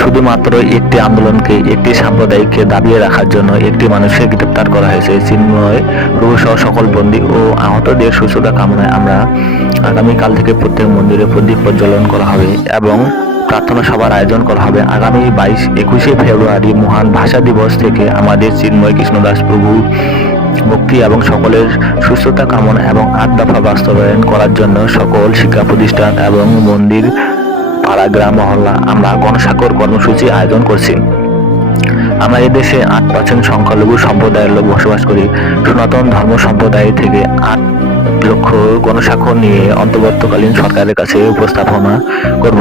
শুধুমাত্র একটি আন্দোলনকে, একটি সাম্প্রদায়িককে দাবিয়ে রাখার জন্য একটি মানুষকে গ্রেপ্তার করা হয়েছে। চিন্ময় প্রভুসহ সকল বন্দী ও আহতদের সুস্থতা কামনায় আমরা আগামীকাল থেকে প্রত্যেক মন্দিরে প্রদীপ প্রজ্বলন করা হবে এবং প্রার্থনা সভার আয়োজন করা হবে। আগামী 21শে ফেব্রুয়ারি মহান ভাষা দিবস থেকে আমাদের চিন্ময় কৃষ্ণদাস প্রভু মুক্তি এবং সকলের সুস্থতা কামনা এবং 8 দফা বাস্তবায়ন করার জন্য সকল শিক্ষা প্রতিষ্ঠান এবং মন্দির, পাড়া, গ্রাম, মহল্লা আমরা গণস্বাক্ষর কর্মসূচি আয়োজন করছি। আমরা এদেশে 8% সংখ্যালঘু সম্প্রদায়ের লোক বসবাস করি। সনাতন ধর্ম সম্প্রদায় থেকে 8 লক্ষ গণস্বাক্ষর নিয়ে অন্তর্বর্তীকালীন সরকারের কাছে উপস্থাপনা করব।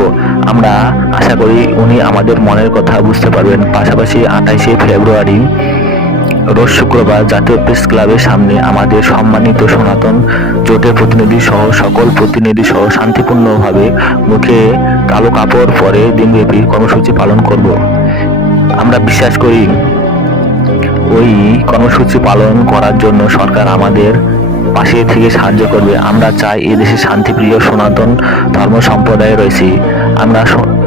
আমরা আশা করি উনি আমাদের মনের কথা বুঝতে পারবেন। পাশাপাশি 28শে ফেব্রুয়ারি রোজ শুক্রবার জাতীয় প্রেস ক্লাবের সামনে আমাদের সম্মানিত সনাতন জোটের প্রতিনিধি সহ সকল প্রতিনিধি সহ শান্তিপূর্ণভাবে মুখে কালো কাপড় পরে দিনব্যাপী কর্মসূচি পালন করব। আমরা বিশ্বাস করি ওই কর্মসূচি পালন করার জন্য সরকার আমাদের পাশে থেকে সাহায্য করবে। আমরা চাই এদেশে শান্তিপ্রিয় সনাতন ধর্ম সম্প্রদায় রয়েছে। আমরা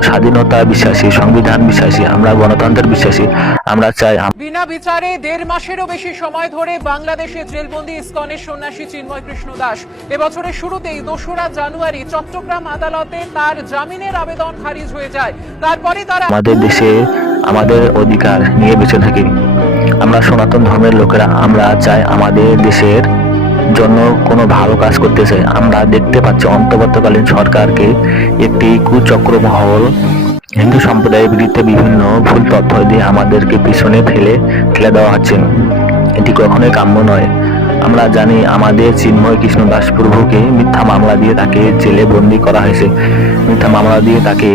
স্বাধীনতা বিশ্বাসী, সংবিধান বিশ্বাসী, আমরা গণতন্ত্রের বিশ্বাসী। আমরা চাই বিনা বিচারে 1.5 মাসেরও বেশি সময় ধরে বাংলাদেশে জেলবন্দি ইসকনের সন্ন্যাসী চিন্ময় কৃষ্ণ দাস এবছরের শুরুতেই 2রা জানুয়ারি চট্টগ্রাম আদালতে তার জামিনের আবেদন খারিজ হয়ে যায়। তারপরে তারা আমাদের দেশে আমাদের অধিকার নিয়ে বেঁচে থাকি। আমরা সনাতন ধর্মের লোকেরা আমরা চাই আমাদের দেশের জন্য কোনো ভালো কাজ করতে চাই। আমরা দেখতে পাচ্ছি অন্তর্বর্তীকালীন সরকারকে একটি কুচক্র মহল হিন্দু সম্প্রদায়ের বিরুদ্ধে বিভিন্ন ভুল তথ্য দিয়ে আমাদেরকে পিছনে ঠেলে দেওয়া হচ্ছে। এটি কখনোই কাম্য নয়। আমরা জানি আমাদের চিন্ময় কৃষ্ণ দাস প্রভুকে মিথ্যা মামলা দিয়ে তাকে জেলে বন্দী করা হয়েছে। মিথ্যা মামলা দিয়ে তাকে